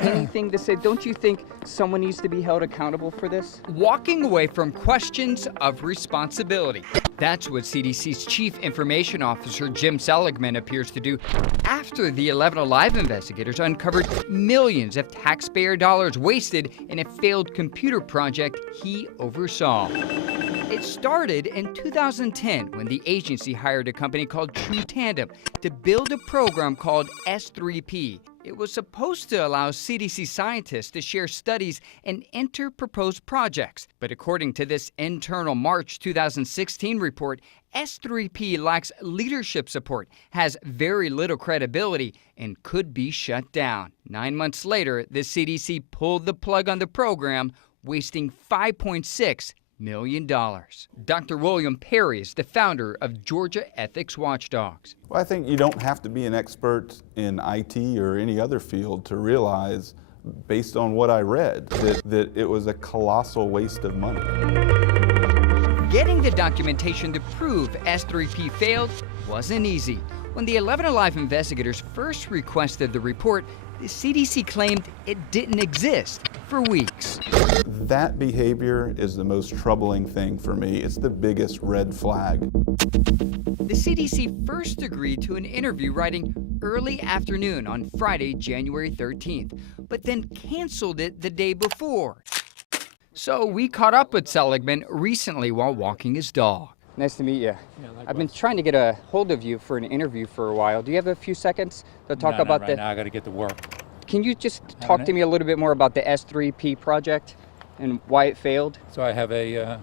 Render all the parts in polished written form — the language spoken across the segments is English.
Anything to say? Don't you think someone needs to be held accountable for this? Walking away from questions of responsibility. That's what CDC's Chief Information Officer Jim Seligman appears to do after the 11 Alive investigators uncovered millions of taxpayer dollars wasted in a failed computer project he oversaw. It started in 2010 when the agency hired a company called True Tandem to build a program called S3P. It was supposed to allow CDC scientists to share studies and enter proposed projects. But according to this internal March 2016 report, S3P lacks leadership support, has very little credibility, and could be shut down. 9 months later, the CDC pulled the plug on the program, wasting $5.6 million. Dr. William Perry is the founder of Georgia Ethics Watchdogs. Well, I think you don't have to be an expert in IT or any other field to realize, based on what I read, that it was a colossal waste of money. Getting the documentation to prove S3P failed wasn't easy. When the 11 Alive investigators first requested the report, the CDC claimed it didn't exist for weeks. That behavior is the most troubling thing for me. It's the biggest red flag. The CDC first agreed to an interview writing early afternoon on Friday, January 13th, but then canceled it the day before. So we caught up with Seligman recently while walking his dog. Nice to meet you. I've been trying to get a hold of you for an interview for a while. Do you have a few seconds to talk about right now. I got to get to work. Can you just talk to me a little bit more about the S3P project and why it failed? So I have a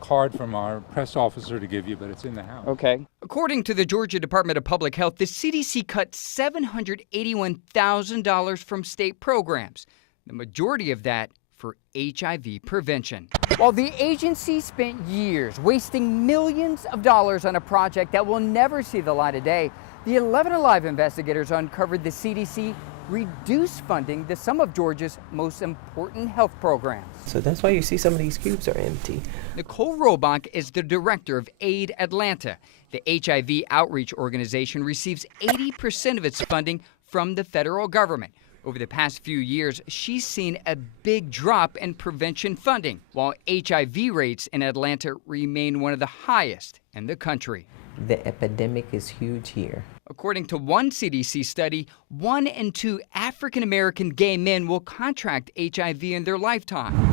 card from our press officer to give you, but it's in the house. Okay. According to the Georgia Department of Public Health, the CDC cut $781,000 from state programs, the majority of that for HIV prevention. While the agency spent years wasting millions of dollars on a project that will never see the light of day, the 11 Alive investigators uncovered the CDC reduced funding to some of Georgia's most important health programs. So that's why you see some of these cubes are empty. Nicole Robach is the director of AID Atlanta. The HIV outreach organization receives 80% of its funding from the federal government. Over the past few years, she's seen a big drop in prevention funding, while HIV rates in Atlanta remain one of the highest in the country. The epidemic is huge here. According to one CDC study, 1 in 2 African American gay men will contract HIV in their lifetime.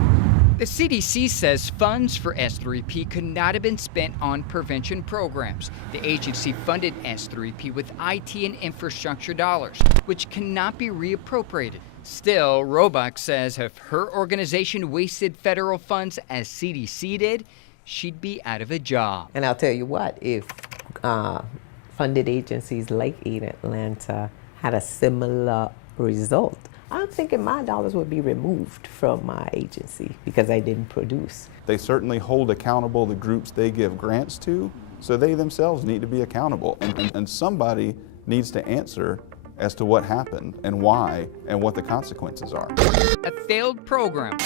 The CDC says funds for S3P could not have been spent on prevention programs. The agency funded S3P with IT and infrastructure dollars, which cannot be reappropriated. Still, Robach says if her organization wasted federal funds as CDC did, she'd be out of a job. And I'll tell you what, if funded agencies like AID Atlanta had a similar result, I'm thinking my dollars would be removed from my agency because I didn't produce. They certainly hold accountable the groups they give grants to, so they themselves need to be accountable. And somebody needs to answer as to what happened and why and what the consequences are. A failed program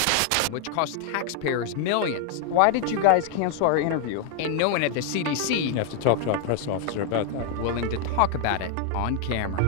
which cost taxpayers millions. Why did you guys cancel our interview? And no one at the CDC You have to talk to our press officer about that. willing to talk about it on camera.